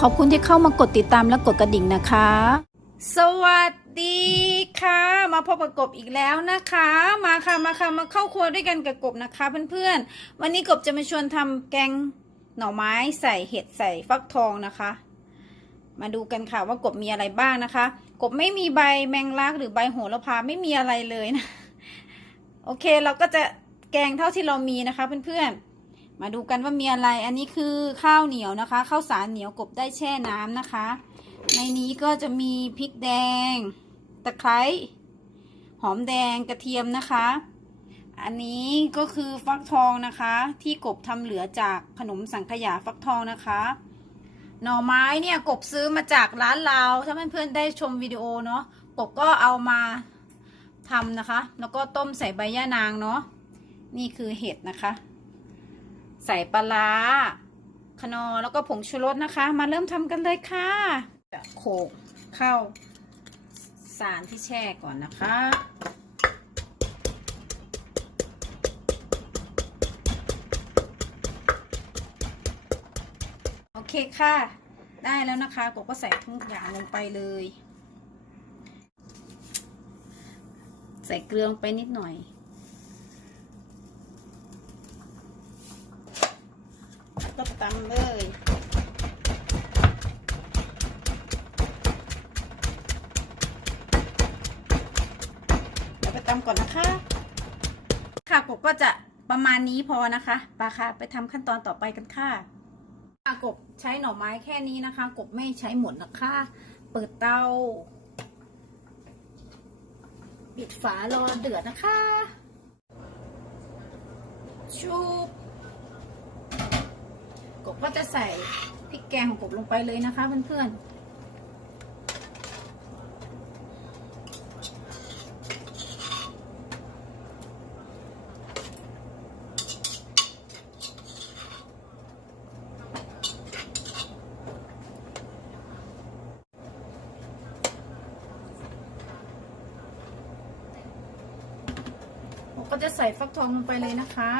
ขอบคุณที่เข้ามากดติดตามและกดกระดิ่งนะคะ สวัสดีค่ะ มาพบกับกบอีกแล้วนะคะ มาค่ะมาค่ะมาเข้าครัวด้วยกันกับกบนะคะเพื่อนๆ วันนี้กบจะมาชวนทำแกงหน่อไม้ใส่เห็ดใส่ฟักทองนะคะ มาดูกันค่ะว่ากบมีอะไรบ้างนะคะ กบไม่มีใบแมงลักหรือใบโหระพาไม่มีอะไรเลยนะ โอเคเราก็จะแกงเท่าที่เรามีนะคะเพื่อนๆ มาดูกันว่ามีอะไร อันนี้คือข้าวเหนียวนะคะข้าวสารเหนียวกบได้แช่น้ำนะคะ ในนี้ก็จะมีพริกแดง ตะไคร้หอมแดงกระเทียมนะคะ อันนี้ก็คือฟักทองนะคะ ที่กบทำเหลือจากขนมสังขยาฟักทองนะคะ หน่อไม้เนี่ยกบซื้อมาจากร้านเราถ้าเพื่อนๆได้ชมวิดีโอเนาะกบก็เอามาทำนะคะ แล้วก็ต้มใส่ใบย่านางเนาะนี่คือเห็ดนะคะ ใส่ปลาร้าขนอแล้วก็ผงชูรสนะคะ มาเริ่มทำกันเลยค่ะจะโขลกเข้าสารที่แช่ก่อนนะคะโอเคค่ะ ได้แล้วนะคะกบก็ใส่ทุกอย่างลงไปเลย ใส่เกลือลงไปนิดหน่อย แล้วก็ตำเลยเดี๋ยวไปตำก่อนนะคะ ค่ะกบก็จะประมาณนี้พอนะคะปาค่ะไปทำขั้นตอนต่อไปกันค่ะค่ะกบใช้หน่อไม้แค่นี้นะคะ กบไม่ใช้หมดนะคะ เปิดเตาปิดฝารอเดือดนะคะ ชุบ ก็จะใส่พริกแกงของกบลงไปเลยนะคะเพื่อนๆก็จะใส่ฟักทองลงไปเลยนะคะ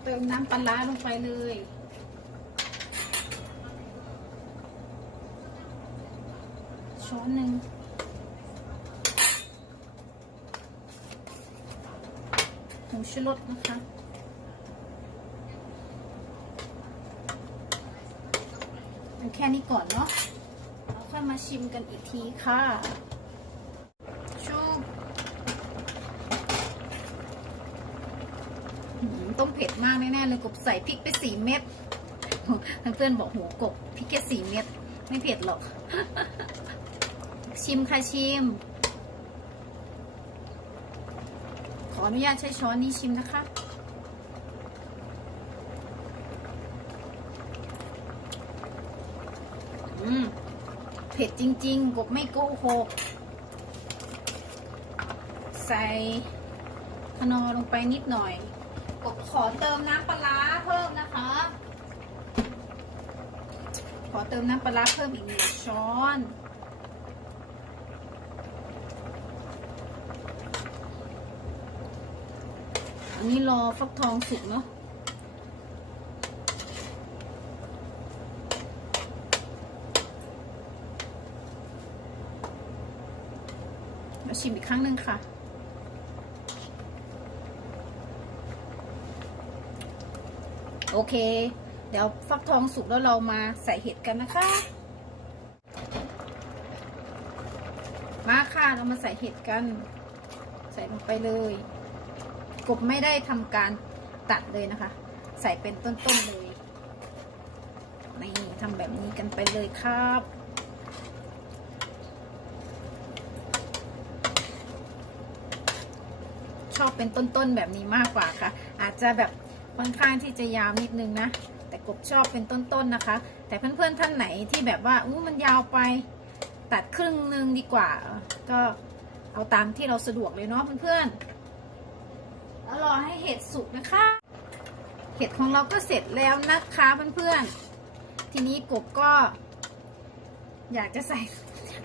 เติมน้ำปลาร้าลงไปเลย ช้อนหนึ่งผงชูรสนะคะเอาแค่นี้ก่อนเนาะแล้วค่อยมาชิมกันอีกทีค่ะชูหืม ต้องเผ็ดมากแน่ๆเลยกบใส่พริกไปสี่เม็ดเพื่อนบอกโหกบพริกแค่สี่เม็ดไม่เผ็ดหรอก ชิมค่ะชิม ขออนุญาตใช้ช้อนนี้ชิมนะคะอืมเผ็ดจริง ๆ กบไม่โกหก ใส่คนอลงไปนิดหน่อย กบขอเติมน้ำปลาเพิ่มนะคะ ขอเติมน้ำปลาร้าเพิ่มอีกหนึ่งช้อนอันนี้รอฟักทองสุกเนาะมาชิมอีกครั้งหนึ่งค่ะ โอเค เดี๋ยวฟักทองสุกแล้วเรามาใส่เห็ดกันนะคะ มาค่ะเรามาใส่เห็ดกัน ใส่ลงไปเลย กบไม่ได้ทำการตัดเลยนะคะ ใส่เป็นต้นๆเลยนี่ทำแบบนี้กันไปเลยครับชอบเป็นต้นๆแบบนี้มากกว่าค่ะ อาจจะแบบ ค่อนข้างที่จะยาวนิดนึงนะ แต่กบชอบเป็นต้นๆนะคะ แต่เพื่อนๆท่านไหนที่แบบว่าอู้มันยาวไปตัดครึ่งนึงดีกว่า ก็เอาตามที่เราสะดวกเลยเนาะเพื่อนๆแล้วรอให้เห็ดสุกนะคะ เห็ดของเราก็เสร็จแล้วนะคะเพื่อนๆทีนี้กบก็ อยากจะใส่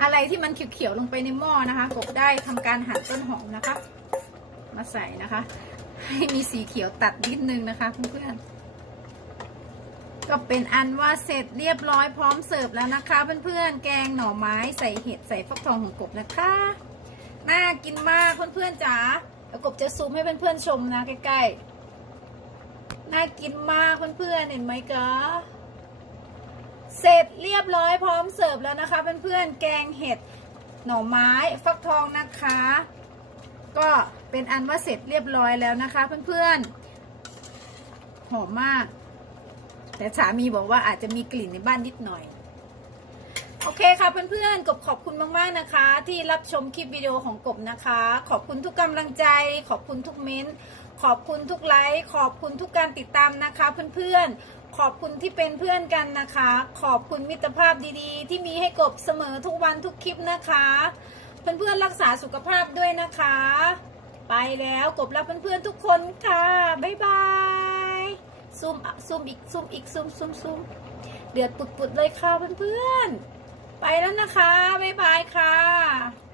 อะไรที่มันเขียวๆลงไปในหม้อนะคะ กบได้ทำการหั่นต้นหอมนะคะ มาใส่นะคะ ให้มีสีเขียวตัดนิดนึงนะคะเพื่อนๆก็เป็นอันว่าเสร็จเรียบร้อยพร้อมเสิร์ฟแล้วนะคะเพื่อนๆแกงหน่อไม้ใส่เห็ดใส่ฟักทองของกบนะคะน่ากินมากเพื่อนๆจ๋าแล้วกบจะซูมให้เพื่อนๆชมนะใกล้ๆน่ากินมากเพื่อนๆเห็นไหมคะเสร็จเรียบร้อยพร้อมเสิร์ฟแล้วนะคะเพื่อนๆแกงเห็ดหน่อไม้ฟักทองนะคะ ก็เป็นอันว่าเสร็จเรียบร้อยแล้วนะคะ เพื่อนๆ หอมมาก แต่สามีบอกว่าอาจจะมีกลิ่นในบ้านนิดหน่อย โอเคค่ะเพื่อนๆกบขอบคุณมากๆนะคะ ที่รับชมคลิปวิดีโอของกบนะคะ ขอบคุณทุกกำลังใจ ขอบคุณทุกเม้นต์ขอบคุณทุกไลค์ขอบคุณทุกการติดตามนะคะ เพื่อนๆขอบคุณที่เป็นเพื่อนกันนะคะ ขอบคุณมิตรภาพดีๆ ที่มีให้กบเสมอทุกวันทุกคลิปนะคะ เพื่อนๆรักษาสุขภาพด้วยนะคะ ไปแล้วกบรับเพื่อนๆทุกคนค่ะ บ๊ายบายซูมซูมอีกซูมอีกซูมซูมซูมเดือดปุดๆเลยค่ะเพื่อนๆ ไปแล้วนะคะ บ๊ายบายค่ะ